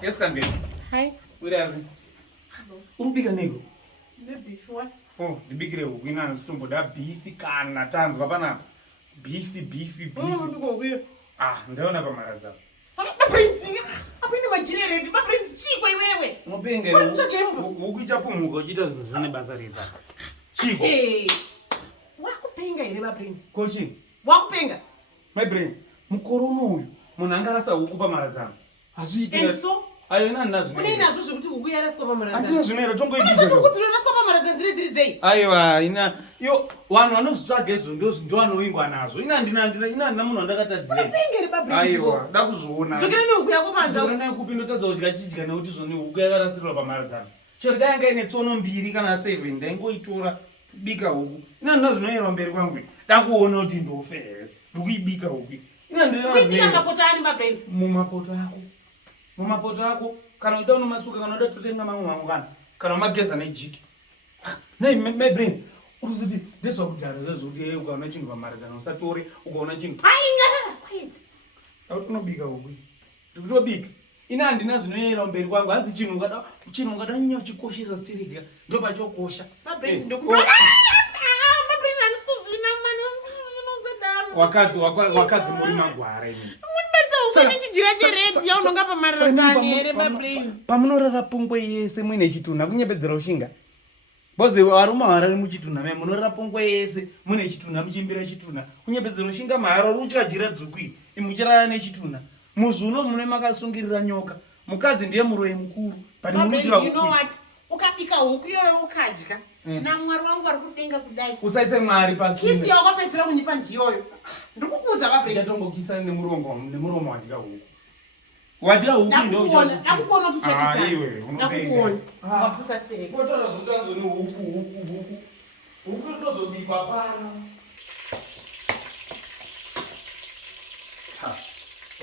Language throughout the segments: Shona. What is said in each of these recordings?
Yes, can be. Hi. Whereas, Ubika Nego. The beef what? Oh, the big real winner and some that beefy can at times, Gabana. Beefy. Ah, don't have a marathon. Prince, I've been imaginary, but Prince Chico, wait. No being a Wugijapumugo, Jesus was running Bazariza. Chico. Hey, what penga in Prince? Coaching. What penga? My brains. Mukorono, Munangarasa Ukuba Marathon. As you And so, I am not when I know to we are a scope of I don't day. Aiwa ina yo wanhu vanozvitsva gezvo ndovanoingwa nazvo ina namunhu wandakatadzira aiwa da kuzviona naye kupi ndotadza kudya chidya nekuti zvoni huku yakarasirwa pamharadzano chero dai anga ine tsono 2 kana 7 ndaingoitora bika huku ina ndina zvinoyerwa mberi kwangu da kuona kuti ndofe here ndikuibika huku ina mumapoto ako kana uida unomasuka kana uda totenga mamwe mangwana kana umageza nejiki nei my brain urikuti ndezvakudhara zvezvokuti ukaona chinhu pamharadzano usatore ukaona chinhu auti unobika huku ndikutobika ina handina zvinoyera mberi kwangu hanzi chinhu ungada nyanya uchikoshesa stirega ndo pachokosha wakadzi muri magwara ini pamunorara pongwe yese muine chitunha kunyepedzera ushinga bozi varuma varari muchitunha me munorara pongwe yese muine chitunha muchimbira chitunha kunyepedzera ushinga maharo ruchadyira dzukwi imuchirara nechitunha muzvuno mune makasungirira nyoka mukadzi ndiye muroi mukuru but munoitira ukabika huku iyoyo ukadya namwari wangu ari kudenga kudai usaise mwari kisi yakapedzera kunyipa ndiyoyo ndikukuudza vachatongokisa nemuromo wadya huku wadya huku ndakuona tuchaiwe unokuona wapusa stere kotora zvotanzoni huku tozobikwa pano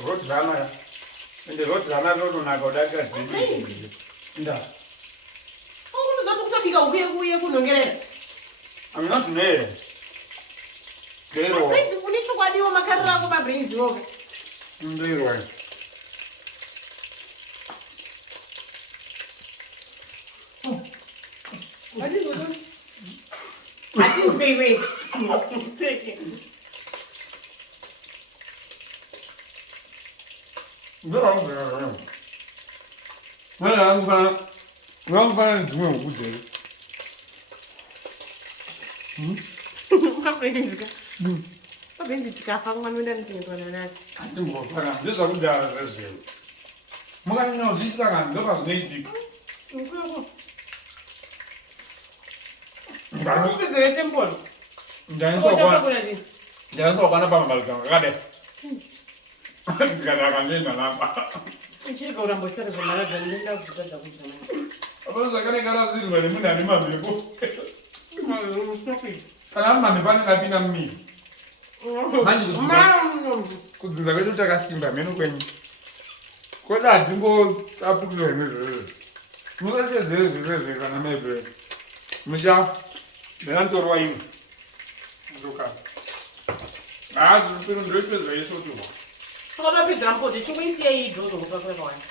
rodrana ende rodrana rotonaka udakadzii nda kusabika uye kunongerera amina zvinoere ndero Prince une chokwadiwo makarira ako babrinzi woga ndero wait. Vangufana nedzimwe huku dzere Babrinzi tikafa mwana wenda nitengwana nacho atimbofana ndezvakudara zvezveu mukanyanya kuzviitira kana ndopa zvinoitika kupedzere sembolo ndaiswa kwana pamabalizano kakadai ndikadaka ndienda napa uchirika urambotsara zvamaradzano ndenda kuzvitadza kuita apazvakanekarazirwa nemunhu ane mamhepo kana ari mamhepo anenge apinda mumiri manje kudzinza kwedu takasimba mheno kwenyu koda hatingotapukirwa nezvezvo musatedzere zvezvezve kana mebre muchafa ndekantorwa ino ndokana haazvipiro ndoipedzaisotiwa sokatapedzera mukoti chikuisiyei idzozo kupakura kawanda